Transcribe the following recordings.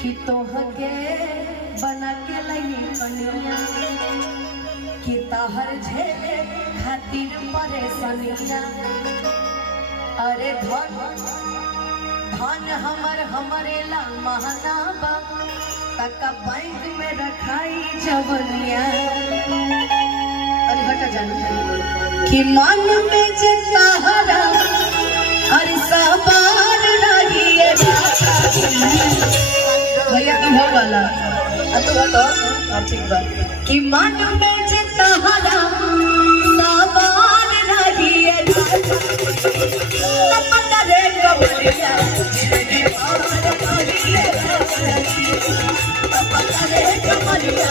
कि तोहके बना के लई कनिया कि ताहर झेले खातिर परेशानिया। अरे धन धन हमरे ला महना बा तका बैंक में रखाई जवनिया। अरे हटा जाना कि मन में जे सहारा अरे सवार रही है भैया तू हो वाला तू हटो ठीक बा कि मन में जे सहारा सवार रही है पता रे कबरिया पता रे कबरिया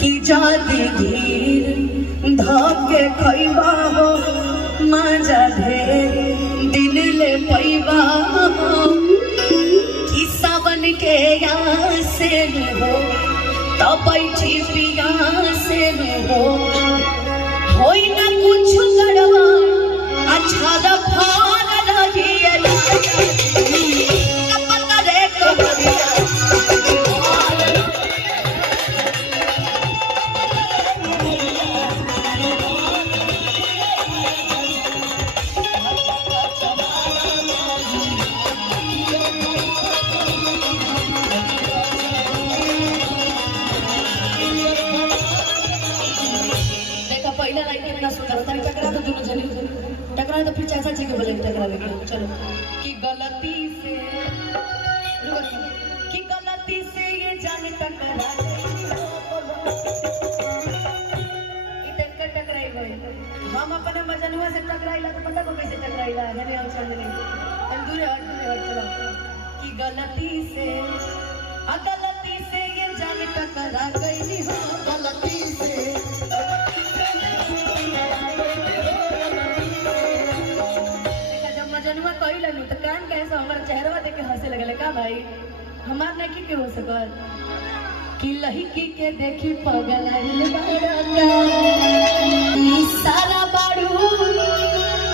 कि जाती धीर धके खइबा हो मजा ढेर दिन ले पैबा हो कि सावन के से हो तो बैठी पिया से हो होई ना कुछ गड़वा अच्छा रफान रही पता रे कबरिया टकरा तो फिर चाचा जी को बोले टकरा लेके चलो कि गलती से ये जाने टकरा टकराई गई हम अपने मजनुआ से टकराइला तो पता को कैसे टकराइला है हम चल नहीं हम दूर हट चलो कि गलती से ये जाने टकरा गई हो गलती से मजनुआ कही लगी तो कान कैसा हमारा चेहरा देख के हंसे लगल का भाई हमार नहीं के हो सकल कि लड़की के देखी पगल सारा बाड़ू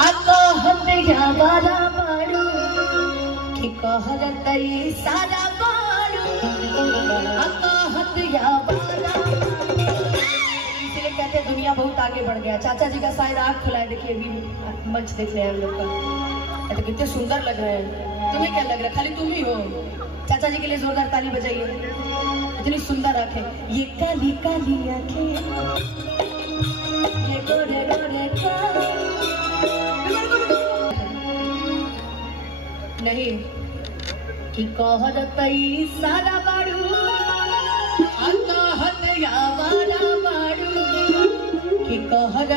आ कहत या बारा बाड़ू कि कहत सारा बाड़ू आ कहत या बारा। इसलिए कहते दुनिया बहुत आगे बढ़ गया। चाचा जी का शायद आँख खुलाए देखिए अभी मंच देख रहे हैं हम लोग का तो कितने सुंदर लग रहे हैं। तुम्हें क्या लग रहा है? खाली तुम ही हो। चाचा जी के लिए जोरदार ताली बजाइए। इतनी सुंदर आंखें, ये काली काली आंखें, ये गोरे गोरे नहीं कि कहत सारा बाड़ू कहत या वाला बाड़ू कि कहत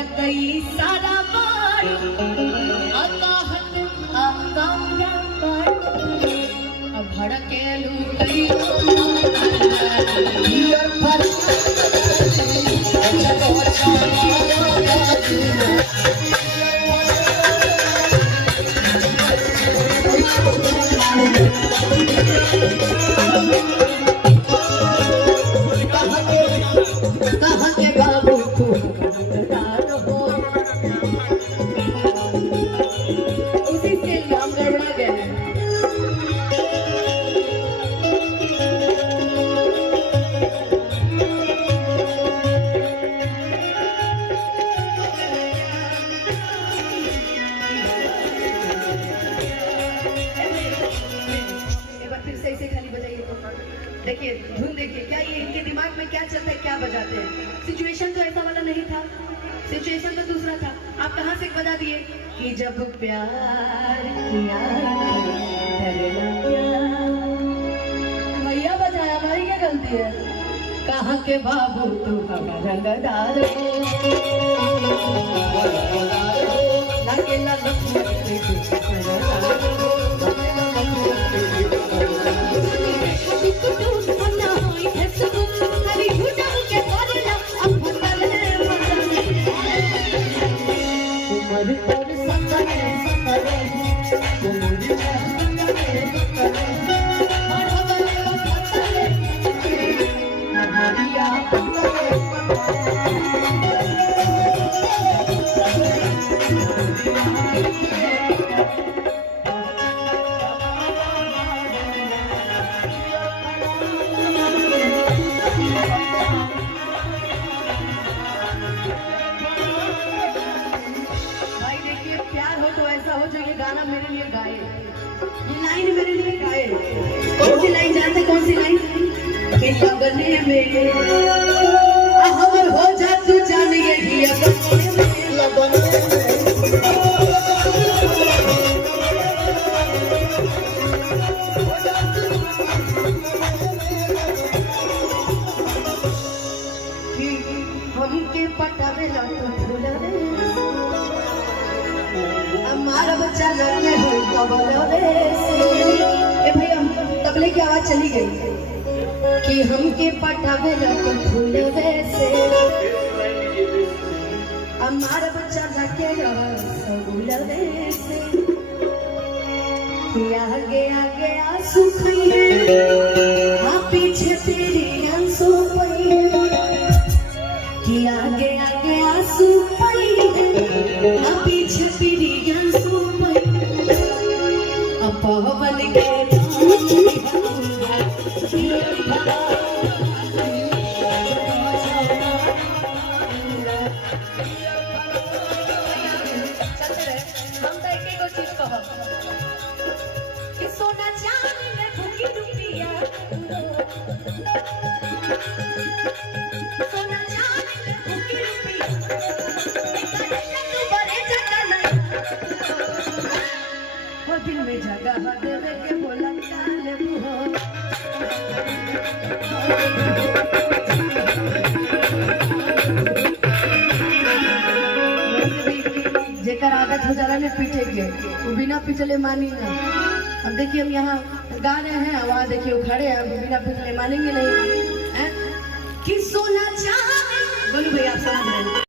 सारा बाड़ू अब भड़केलू कहाँ के बाबू उसी से नाम गड़बड़ा गया। देखिए धुन देखिए क्या ये इनके दिमाग में क्या चलता है क्या बजाते हैं। सिचुएशन तो ऐसा वाला नहीं था, सिचुएशन तो दूसरा था। आप कहाँ से बजा दिए कि जब प्यार किया भैया बजाया हमारी क्या गलती है। कहाँ के बाबू तू हमारा रंगदार लगेला गाना मेरे लिए गाए, ये लाइन मेरे लिए गाए। कौन सी लाइन जानते? कौन सी लाइन? कि लगने में हो जा तू जान यही हमके पटावेला तू भूलवे हमारा बच्चा लड़ने हो कबलवे से। ए भैया तबले की आवाज चली गई कि हमके पटावेला तू भूलवे से हमारा बच्चा लड़के कबलवे से। आगे आगे आंसू पईए हाँ पीछे तेरी आंसू पईए कि आगे आगे आंसू पईए हाँ पीछे तेरी आंसू पईए अपवन के सोना चांदी में भूखी रुपया सोना चांदी में भूखी रुपया तू बड़े जगह नहीं हो दिल में जगह देवे के बोला काले हो जेकर आदत हो जाला ने पीटे के वो बिना पिटले मानी ना। अब देखिए हम यहाँ गा रहे हैं आवाज देखिए वो खड़े हैं बिना पिटले मानेंगे नहीं है कि सोना चांदी बोलो भैया आप समझ रहे हैं।